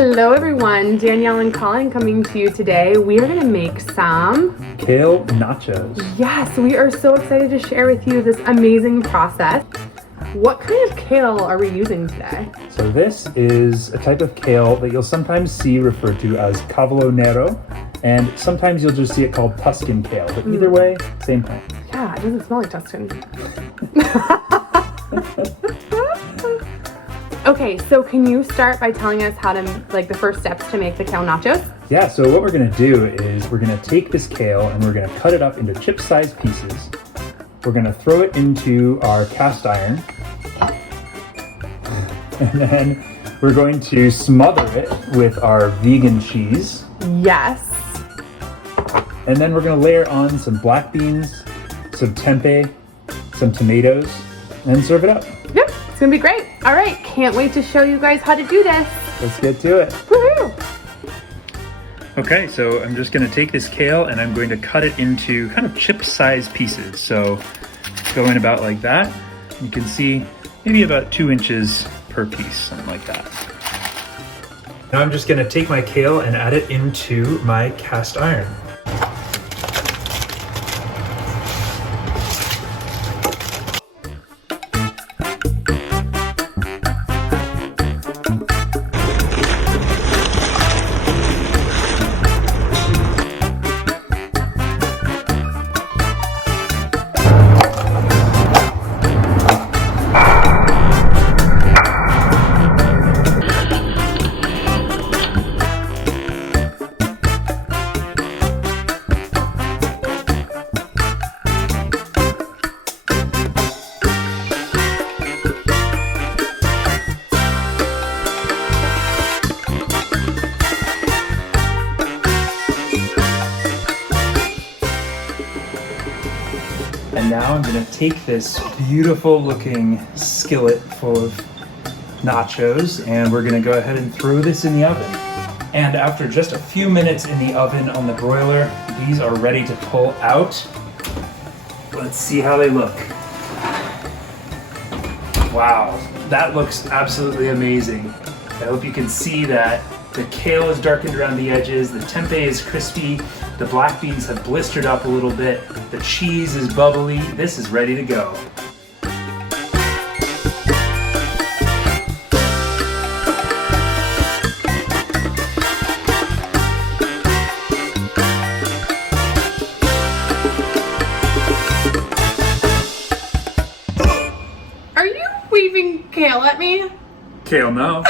Hello everyone, Danielle and Colin coming to you today. We are going to make some Kale Nachos. Yes, we are so excited to share with you this amazing process. What kind of kale are we using today? So this is a type of kale that you'll sometimes see referred to as cavolo nero, and sometimes you'll just see it called Tuscan kale, but either way, same plant. Yeah, it doesn't smell like Tuscan. Okay, so can you start by telling us how to, the first steps to make the kale nachos? Yeah, so what we're gonna do is we're gonna take this kale and we're gonna cut it up into chip-sized pieces. We're gonna throw it into our cast iron. And then we're going to smother it with our vegan cheese. Yes. And then we're gonna layer on some black beans, some tempeh, some tomatoes, and serve it up. Yep, it's gonna be great. All right, can't wait to show you guys how to do this. Let's get to it. Woohoo! Okay, so I'm just gonna take this kale and I'm going to cut it into kind of chip-sized pieces. So going about like that. You can see maybe about 2 inches per piece, something like that. Now I'm just gonna take my kale and add it into my cast iron. And now I'm gonna take this beautiful looking skillet full of nachos and we're gonna go ahead and throw this in the oven. And after just a few minutes in the oven on the broiler, these are ready to pull out. Let's see how they look. Wow, that looks absolutely amazing. I hope you can see that the kale is darkened around the edges, the tempeh is crispy, the black beans have blistered up a little bit, the cheese is bubbly. This is ready to go. Are you waving kale at me? Kale, no.